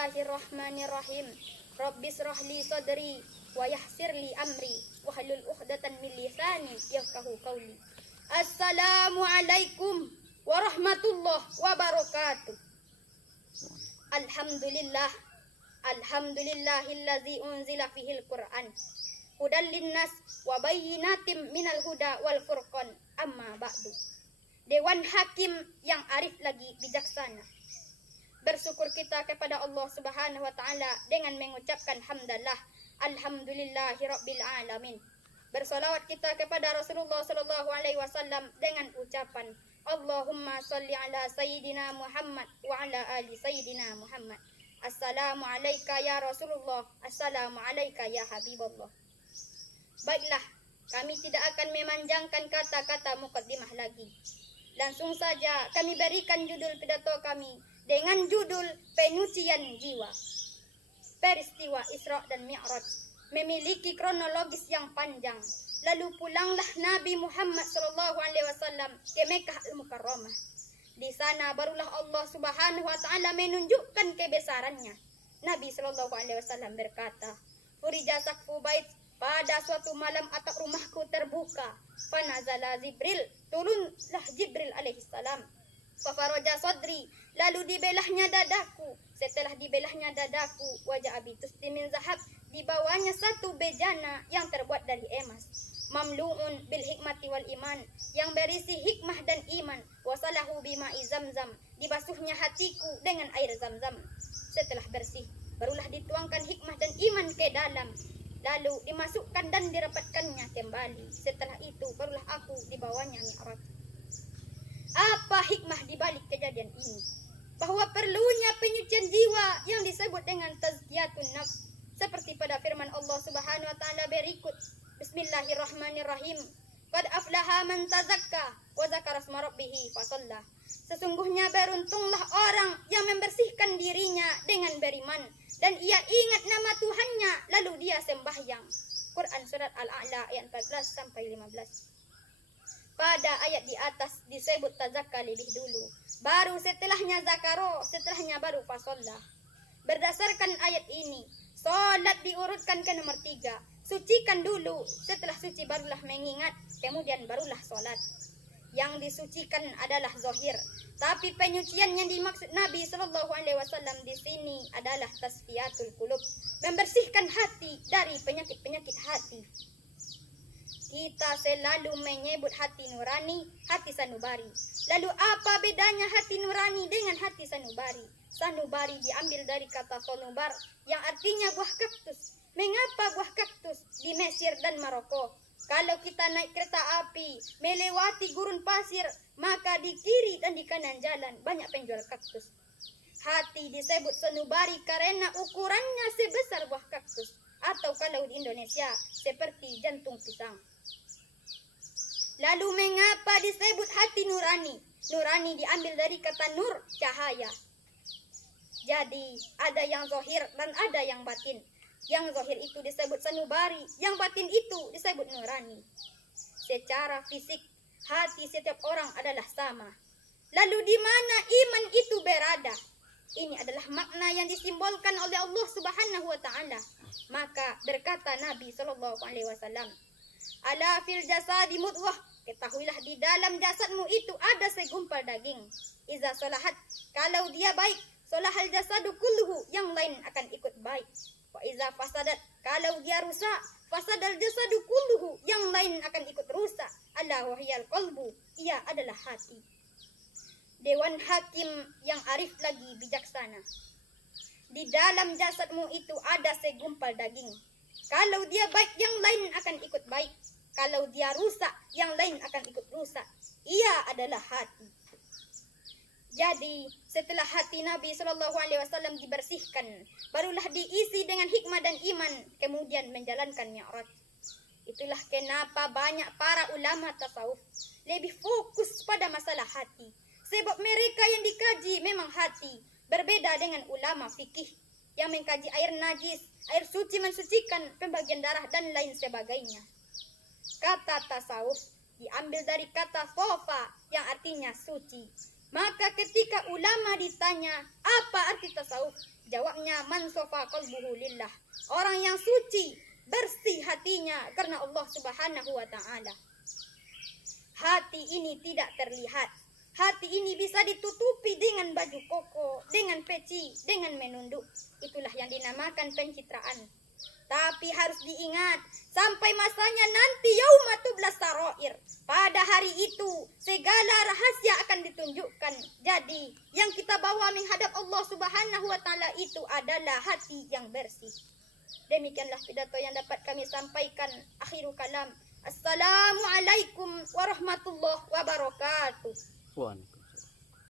Bismillahirrahmanirrahim. Rabbis rahli sadri wa yassirli amri wahlul 'uqdatam min lisani yafqahu qawli. Assalamualaikum warahmatullahi wabarakatuh. Alhamdulillah. Alhamdulillahillazi unzila fihil Qur'an hudan linnas wa bayyinatim minal huda wal furqan. Amma ba'du. Dewan Hakim yang arif lagi bijaksana, bersyukur kita kepada Allah Subhanahu wa taala dengan mengucapkan hamdalah alhamdulillahirabbil alamin. Bersolawat kita kepada Rasulullah sallallahu alaihi wasallam dengan ucapan Allahumma shalli ala sayyidina Muhammad wa ala ali sayyidina Muhammad. Assalamu alayka ya Rasulullah, assalamu alayka ya Habibullah. Baiklah, kami tidak akan memanjangkan kata-kata muqaddimah lagi. Langsung saja kami berikan judul pidato kami dengan judul Penyucian Jiwa. Peristiwa Isra dan Mi'raj memiliki kronologis yang panjang. Lalu pulanglah Nabi Muhammad SAW ke Mekah Al-Mukarramah. Di sana barulah Allah Subhanahu wa taala menunjukkan kebesarannya. Nabi SAW berkata, "Furija saqfu bait." Pada suatu malam atap rumahku terbuka. Fanazala Jibril, turunlah Jibril alaihissalam. Fafaraja sadri, lalu dibelahnya dadaku. Setelah dibelahnya dadaku, wajah abitus min zahab, dibawanya satu bejana yang terbuat dari emas. Mamlu'un bil hikmati wal iman, yang berisi hikmah dan iman. Wasalahu bima'i zamzam, dibasuhnya hatiku dengan air zamzam. Setelah bersih, barulah dituangkan hikmah dan iman ke dalam. Lalu dimasukkan dan dirapatkannya kembali. Setelah itu barulah aku dibawanya Mi'raj. Apa hikmah dibalik kejadian ini? Bahwa perlunya penyucian jiwa yang disebut dengan tazkiyatun nafs. Seperti pada firman Allah Subhanahu wa taala berikut. Bismillahirrahmanirrahim. Qad aflaha man tazakka wa dzakara asma rabbih fasalla. Sesungguhnya beruntunglah orang yang membersihkan dirinya dengan beriman dan ia ingat nama Tuhannya lalu dia sembahyang. Quran surat Al-A'la ayat 14 sampai 15. Pada ayat di atas disebut tazakka lebih dulu, baru setelahnya zakaro, setelahnya baru fasalla. Berdasarkan ayat ini, salat diurutkan ke nomor 3. Sucikan dulu, setelah suci barulah mengingat, kemudian barulah salat. Yang disucikan adalah zahir, tapi penyucian yang dimaksud Nabi SAW di sini adalah tasfiyatul qulub, membersihkan hati dari penyakit-penyakit hati. Kita selalu menyebut hati nurani, hati sanubari. Lalu apa bedanya hati nurani dengan hati sanubari? Sanubari diambil dari kata sonubar yang artinya buah kaktus. Mengapa buah kaktus di Mesir dan Maroko? Kalau kita naik kereta api melewati gurun pasir, maka di kiri dan di kanan jalan banyak penjual kaktus. Hati disebut sanubari karena ukurannya sebesar buah kaktus, atau kalau di Indonesia seperti jantung pisang. Lalu mengapa disebut hati nurani? Nurani diambil dari kata nur, cahaya. Jadi ada yang zahir dan ada yang batin. Yang zahir itu disebut sanubari, yang batin itu disebut nurani. Secara fisik, hati setiap orang adalah sama. Lalu di mana iman itu berada? Ini adalah makna yang disimbolkan oleh Allah Subhanahu wa taala. Maka berkata Nabi SAW, "Ala fil jasadi mudghah." Ketahuilah di dalam jasadmu itu ada segumpal daging. Iza salahat, kalau dia baik, salahal jasadu kulluhu, yang lain akan ikut baik. Wa iza fasadat, kalau dia rusak, fasadal jasadu kulluhu, yang lain akan ikut rusak. Ala wahyal qalbu, ia adalah hati. Dewan Hakim yang arif lagi bijaksana. Di dalam jasadmu itu ada segumpal daging. Kalau dia baik, yang lain akan ikut baik. Kalau dia rusak, yang lain akan ikut rusak. Ia adalah hati. Jadi, setelah hati Nabi SAW dibersihkan, barulah diisi dengan hikmah dan iman, kemudian menjalankan Mi'raj. Itulah kenapa banyak para ulama tasawuf lebih fokus pada masalah hati. Sebab mereka yang dikaji memang hati, berbeda dengan ulama fikih yang mengkaji air najis, air suci mensucikan, pembagian darah, dan lain sebagainya. Kata tasawuf diambil dari kata sofa yang artinya suci. Maka ketika ulama ditanya, apa arti tasawuf? Jawabnya, man sofa qalbuhu lillah. Orang yang suci, bersih hatinya karena Allah Subhanahu wa ta'ala. Hati ini tidak terlihat. Hati ini bisa ditutupi dengan baju koko, dengan peci, dengan menunduk. Itulah yang dinamakan pencitraan. Tapi harus diingat, sampai masanya nanti yaumatublas sarair. Pada hari itu, segala rahasia akan ditunjukkan. Jadi, yang kita bawa menghadap Allah Subhanahu wa ta'ala itu adalah hati yang bersih. Demikianlah pidato yang dapat kami sampaikan. Akhirul kalam. Assalamualaikum warahmatullahi wabarakatuh. Puan.